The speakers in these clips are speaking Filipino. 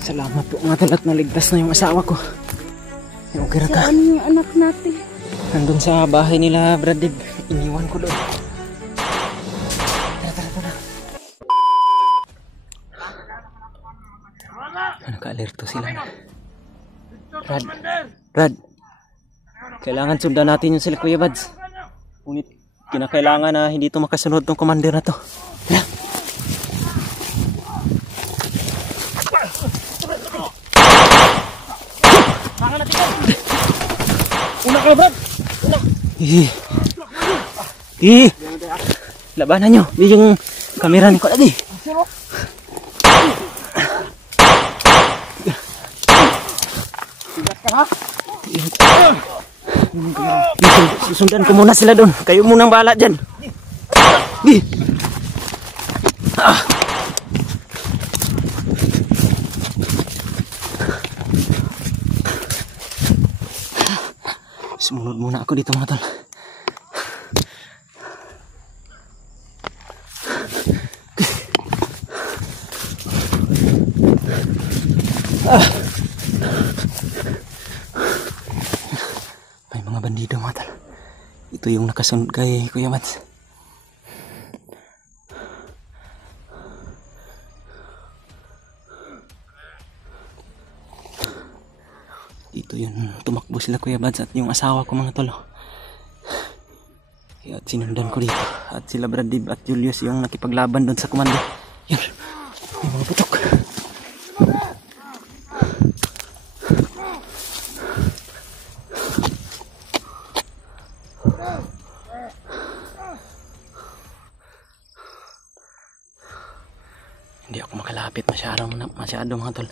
Salamat po mga tol at naligtas na yung asawa ko. Okay ra ka? Saan yung anak natin? Nandun sa bahay nila Brad Dib. Iniwan ko doon. Tara. Naka-alerto sila. Brad. Kailangan sundan natin yung sila Kuya Bads. Ngunit kinakailangan na hindi ito makasunod ng commander na to. Tara. Una ka Brad. Una. Labanan nyo. Yung kamera ni ko lagi. Sigat ka ha? Susundan ko muna sila doon. Kayo munang bahala dyan. Sumunod muna ako dito mga tol. May mga bandido mga tol. Ito yung nakasunod kay Kuya Mads. Dito yun, tumakbo sila Kuya Mads at yung asawa ko mga tol. At sinundan ko dito. At sila Brad Dib at Julius yung nakipaglaban doon sa komando. Yun, yung mga putok. Hindi ako makalapit masyado mga tol.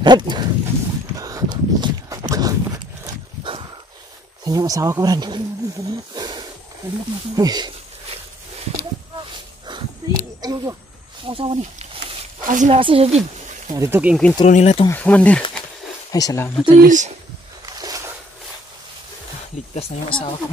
Brad! Saan yung asawa ko, Brad? Ayun, ang asawa ni. Asa siya din. Dito kiinkwentro nila itong commander. Ay, salamat sa Diyos. Ligtas na yung asawa ko.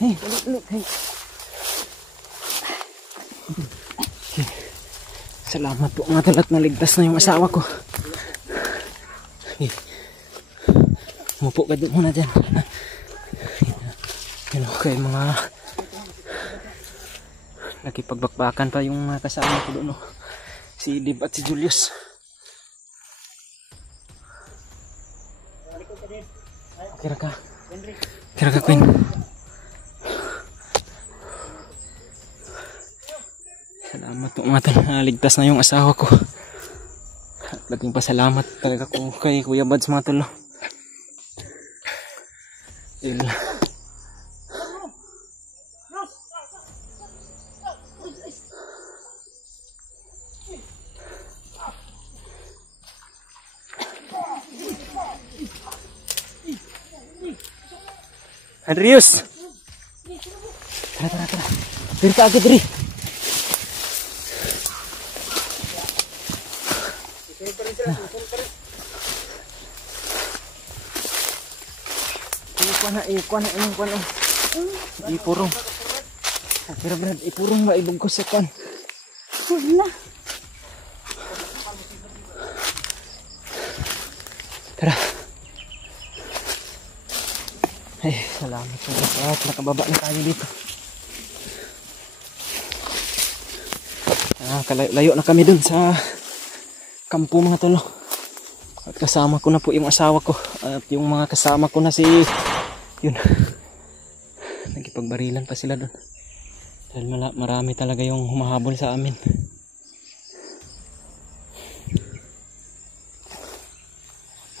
Hey, look, hey. Okay. Salamat po nga talat na ligtas na yung asawa ko. Hey. Mupo ka doon muna dyan. Yan okay, mga nakipagbakbakan pa yung kasama ko doon. Si Dib at si Julius. Kira ka, Queen. Salamat po mga tol, naligtas na yung asawa ko. At laging pasalamat talaga ko kay Kuya Bads mga tol. Andrius! Tara. Diri ka agad, diri. Ikuan na. Ipurong. Pero Brad, ipurong ba ibugkos sa kan? Wala. Tara. Ay, salamat sa Diyos at nakababa na tayo dito. Layo na kami dun sa kampo mga tolo. At kasama ko na po yung asawa ko. At yung mga kasama ko na si... Yun. Nagipagbarilan pa sila dun. Dahil marami talaga yung humahabol sa amin.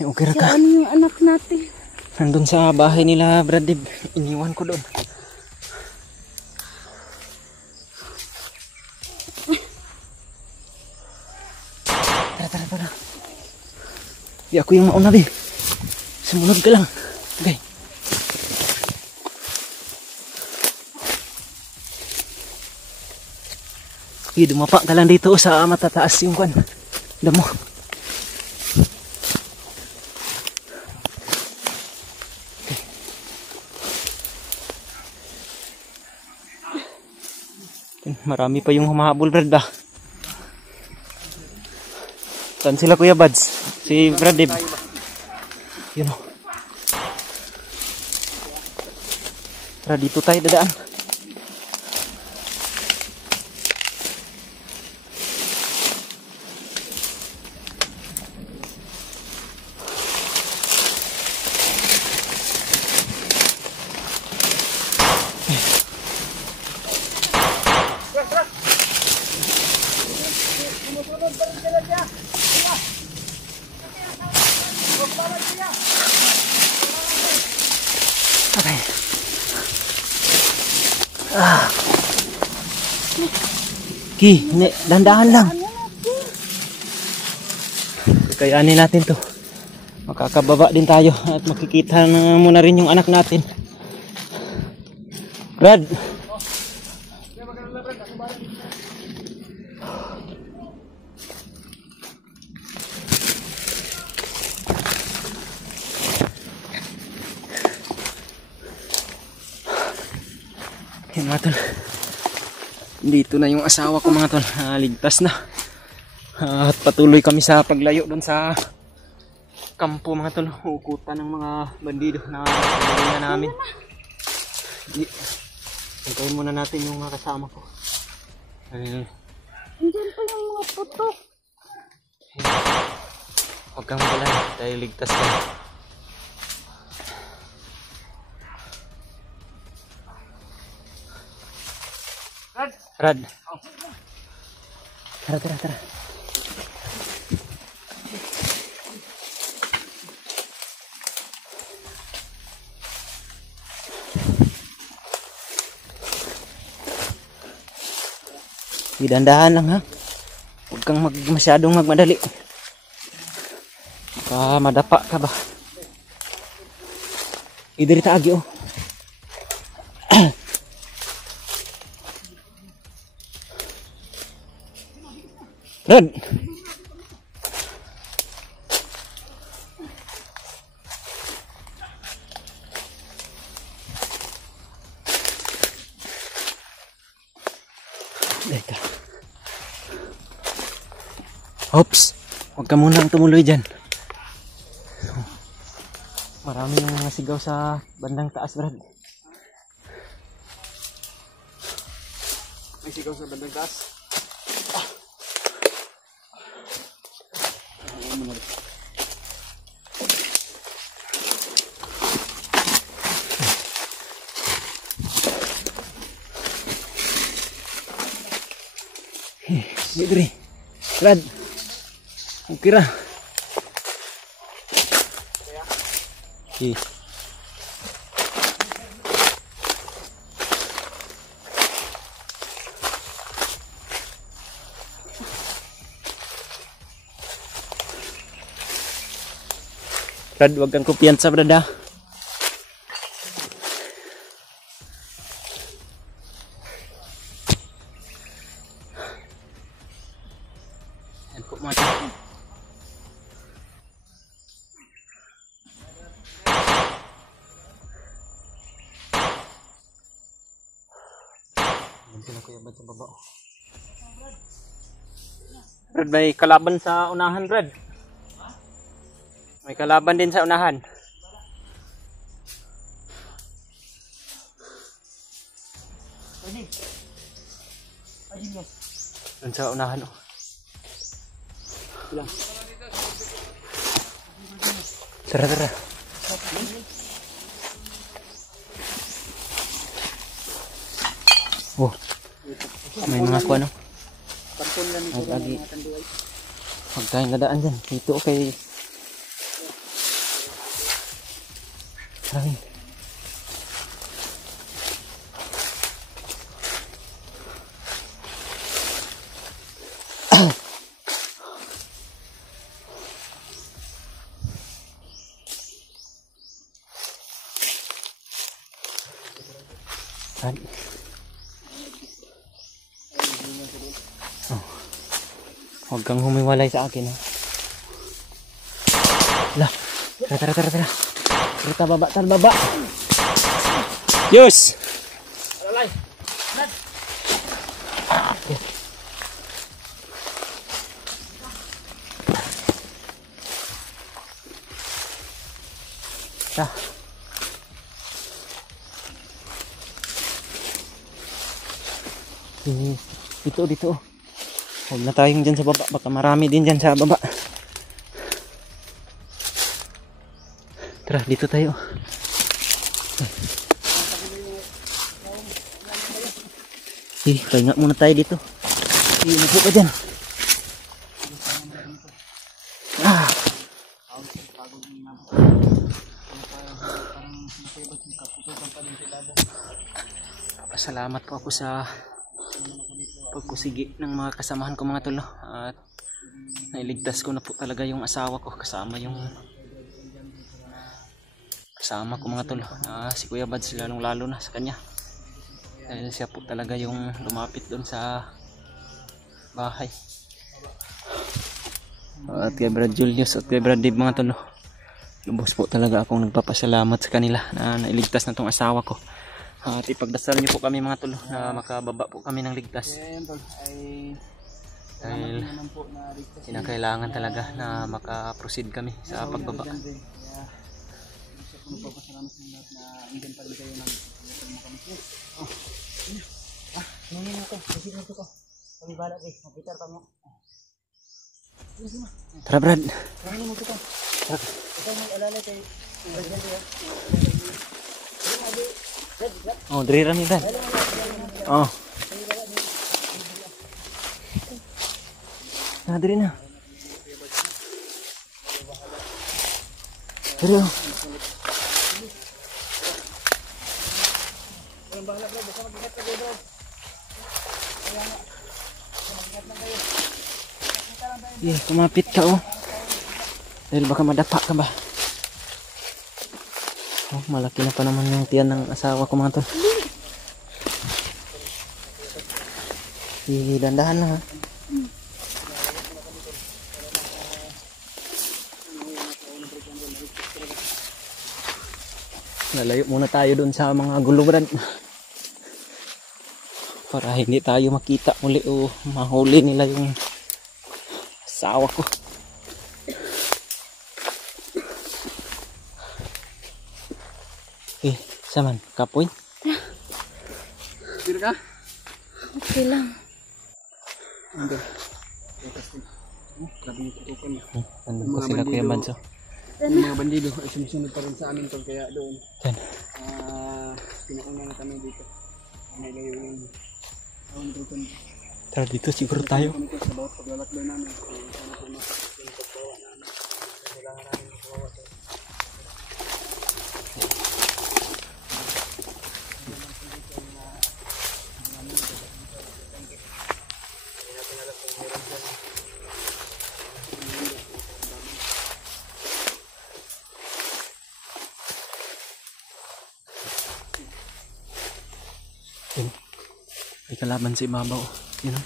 Okay ka. Saan yung anak natin? Nandun sa bahay nila, Bradib. Iniwan ko doon. Tara. Di ako yung mauna, be. Sumunod ka lang. Okay. Dumapa ka lang dito sa matataas yung kwan. Damo. Marami pa yung humahabol, Brad, ba? Saan sila, Kuya Bads? Si Brad, yun o. Tara, dito tayo dadaan. Okay. Dandahan lang. Kakayanin natin to. Makakababa din tayo at makikita na muna rin yung anak natin. Brad. Yan mga tol. Dito na yung asawa ko mga tol. Ligtas na. At patuloy kami sa paglayo doon sa kampo mga tol. Ukutan ng mga bandido na paglayo namin. Hintayin muna natin yung mga kasama ko. Hindi pa yung mga putok. Huwag kang magalala dahil ligtas ka. Rad. Tara. Dandahan lang, ha. Huwag kang masyadong magmadali. Baka madapa ka ba. Idiri taagi, oh. Rad. Teka. Oops. Huwag ka munang tumuloy dyan. Maraming nasigaw sa bandang taas, Brad. May sigaw sa bandang taas? Diri, Brad. Okay ra. Okay. Brad, wag kang kumpiyansa, Brad, ha. Yan po mga tao. Ganti na Kuya Bad sa baba. Brad, may kalaban sa unahan, Brad. May kalaban din sa unahan. Doon sa unahan, oh. Tara. Oh. May mga kuha no. Pagpon lang ito ng Lagi. mga tanduay. Huwag tayong nadaan dyan. Dito okay. Maraming. Oh. Huwag kang humiwalay sa akin ha. Lah, tara. Tara baba. Yus! Alalay! Tara. Dito. Huwag na tayong dyan sa baba. Baka marami din dyan sa baba. Tara, dito tayo. Pahinga muna tayo dito. Upo ka dyan. Pasalamat po ako sa pagkusigi ng mga kasamahan ko mga tolo. At nailigtas ko na po talaga yung asawa ko. Kasama ko mga tolo. Si Kuya Bads lalong lalo na sa kanya. Dahil siya po talaga yung lumapit doon sa bahay. At kay Brad Julius at kay Brad Dave mga tolo, lubos po talaga akong nagpapasalamat sa kanila na nailigtas na tong asawa ko. At ipagdasal niyo po kami mga tolo na makababa po kami ng ligtas. Dahil kinakailangan talaga na makaproceed kami sa pagbaba. Magpapasalamat sa lahat na andyan pa rin kayo ng makamis. Nangin ako. Kasi mo ito ko. Kami bala eh. Mapitar pa mo. Tara Brad. Nangin mo ito ko. Ikaw mo alala kay Brad ya. Oh, diri rami Brad. Oh. Diri na. Diri oh. Kumapit ka oh. Dahil baka madapa ka ba? Oh, malaki na pa naman yung tiyan ng asawa ko mga tol. Dandahan lang ha. Lalayo muna tayo doon sa mga guluran para hindi tayo makita muli o mahuli nila yung asawa ko. Saman, kapoy? Pira ka? Okay lang. Ando. Grabe yung tutukan. Nandun pa sila Kuya Banso. Yung mga bandido ay sumusunod pa rin sa amin tol, kaya doon. Yan. Pinauna na kami dito. May layo yung Tara dito siguro tayo. kami sa bawat paglalakbay namin. Sana po makakasya yung pagbawa namin. Kailangan namin magbawa tol. May kalaban sa ibabaw. Yun o.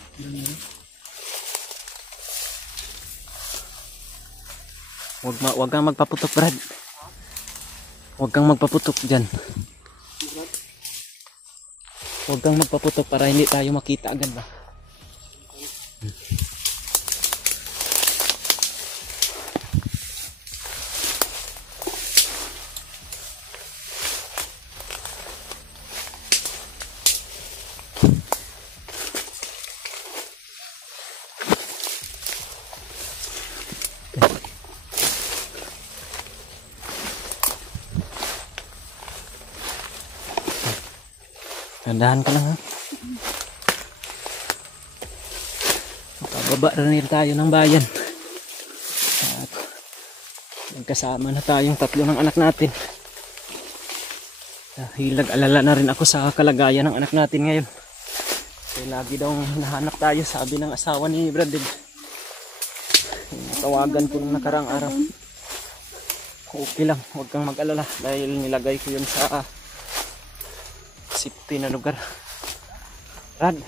Wag kang magpaputok Brad. Wag kang magpaputok dyan. Wag kang magpaputok para hindi tayo makita agad ba. Dandahan ka lang ha. Pababa rin tayo ng bayan. At magkasama na tayong tatlo ng anak natin. Dahil nag-alala na rin ako sa kalagayan ng anak natin ngayon. Kasi lagi daw hinahanap tayo, sabi ng asawa ni Brandon. Tawagan ko nung nakarang araw. Okay lang, huwag kang mag-alala dahil nilagay ko yun sa safety na lugar. Rad.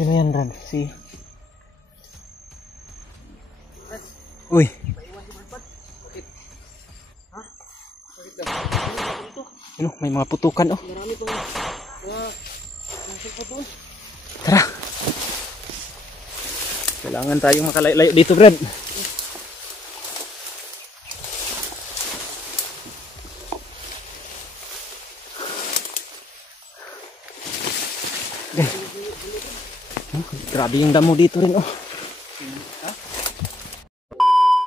Sino yan, Rad? Uy. Ano, may mga putukan oh. Marami pang pa doon. Tara. Kailangan tayong makalayo dito, Brad. Grabe yung damo dito rin oh.